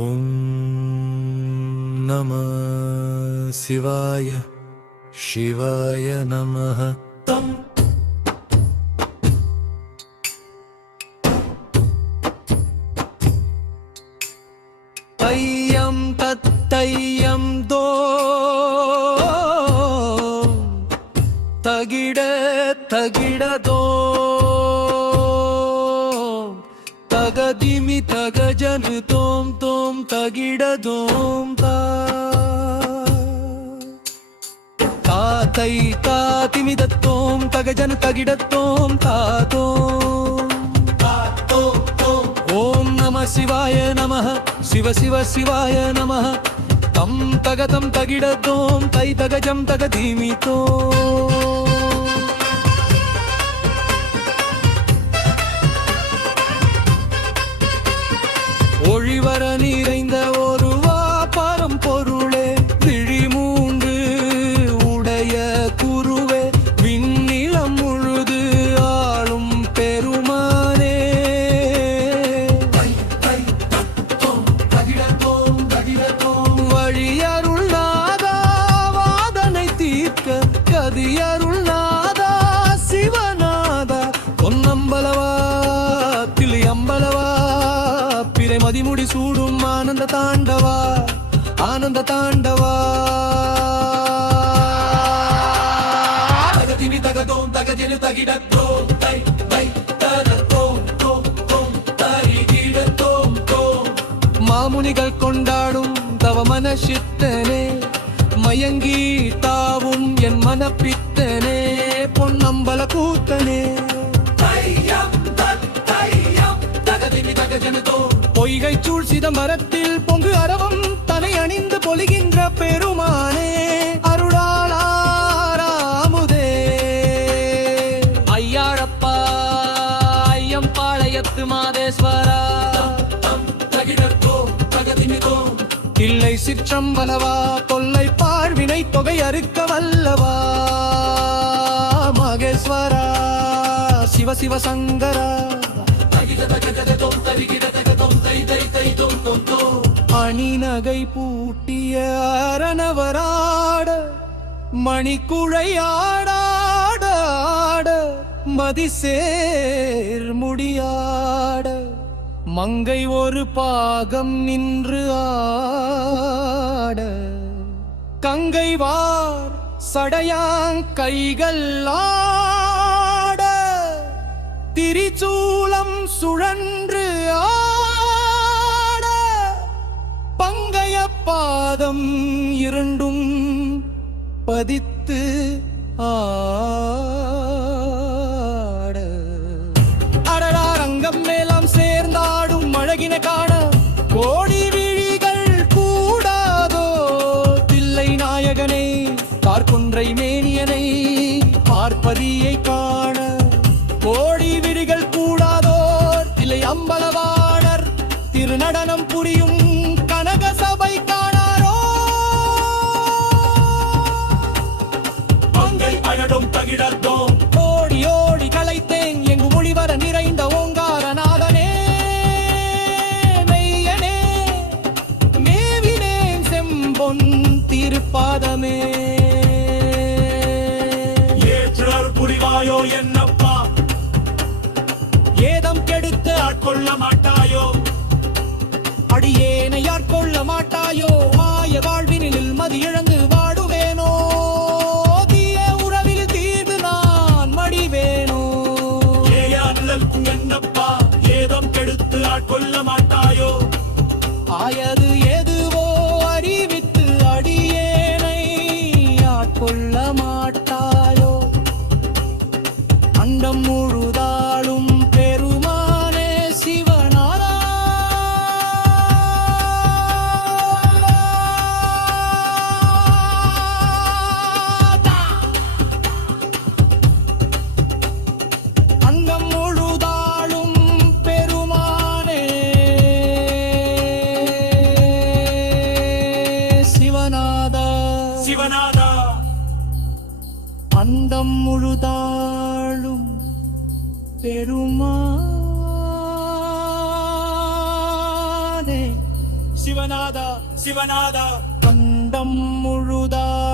ஓம் நம சிவாய சிவாய நமः. தம் தையம் தத்தையம் தோ தகிட தகிடதோ தகதிமி தகஜனு தோம் தோம் தகிடதோம் தாத்தை தாதிமிதத்தோம் தகஜனு தகிடத்தோம் தாதோம். ஓம் நம சிவாய நமः சிவ சிவ சிவாய நமः. தம் தகதம் தகிடதோம் தை தகஜம் தகதிமிதோ. ஒழிவர நிறைந்த ஒருவா பரம்பொருளே விழி மூன்று உடைய குருவே விண்ணிலம் முழுது ஆளும் பெருமானே. வழியருள் நாதா வாதனை தீர்க்க கதியருள் நாதா சிவநாதா பொன்னம்பலவா தில்லியம்பலவா மதிமுடி சூடும் ஆனந்த தாண்டவா ஆனந்த தாண்டவா. தகதிமி தகதோம் தகஜனு தகிடத்தோம் தை தை தரதோம் தோம் தோம் தரிகிடத்தோம் தோம். மாமுனிகள் கொண்டாடும் தவ மனசித்தனே மயங்கி தாவும் என் மனப்பித்தனே பொன்னம்பல கூத்தனே. பொய்கை சூழ் சிதம்பரத்தில் பொங்கு அரவம் தலை அணிந்து பொலிகின்ற பெருமானே அருளாளாராமுதே. ஐயாழப்பா ஐயம் பாளையத்து மாதேஸ்வரா இல்லை சிற்றம்பலவா தொல்லை பாழ்வினை தொகை அறுக்க வல்லவா மகேஸ்வரா சிவ சிவ சங்கரா. அணிநகை பூட்டிய அரணவராட மணிக்குழையாடாட மதிசேர் முடியாட மங்கை ஒரு பாகம் நின்று ஆட கங்கை வார் சடையாங் கைகள் ஆட திரிசூலம் சுழன்று ஆட பங்கைய பாதம் இரண்டும் பதித்து ஆட அடராரங்கம் மேலாம் சேர்ந்தாடும் அழகின காண கோடி விழிகள் கூடாதோ தில்லை நாயகனை பார்க்குன்றை மேனியனை பார்ப்பதியை காண கோடி விழிகள் கூடாதோர் இல்லை அம்பலவாணர் திருநடனம் புரியும் கனக சபை காணாரோ. மங்கை அழடும் தகிடத்தோம் ஓடி ஓடி கலைத்தேன் எங்கு மொழிவர நிறைந்த ஓங்காரநாதனே மெய்யனே மேவினேன் செம்பொன் திருப்பாதமே. ஏற்றர் புரிவாயோ என்னப்பா ஏதம் கெடுத்து ஆட்கொள்ள மாட்டாயோ அடியேனை ஆட்கொள்ள மாட்டாயோ மாய வாழ்வினில் மதி இழந்து வாடுவேனோ தீய உறவில் தீர்ந்து நான் மடிவேனோ. என்னப்பா ஏதம் கெடுத்து ஆட்கொள்ள மாட்டாயோ ஆயது எதுவோ அறிவித்து அடியேனை ஆட்கொள்ள மாட்டாயோ. அண்டம் முழுதாளும் பெருமானே சிவநாதா அண்டம் முழுதாளும் பெருமானே சிவநாதா சிவநாதா. அண்டம் முழுதாளும் பெருமானே சிவநாதா சிவநாதா கண்டம் முழுதாய்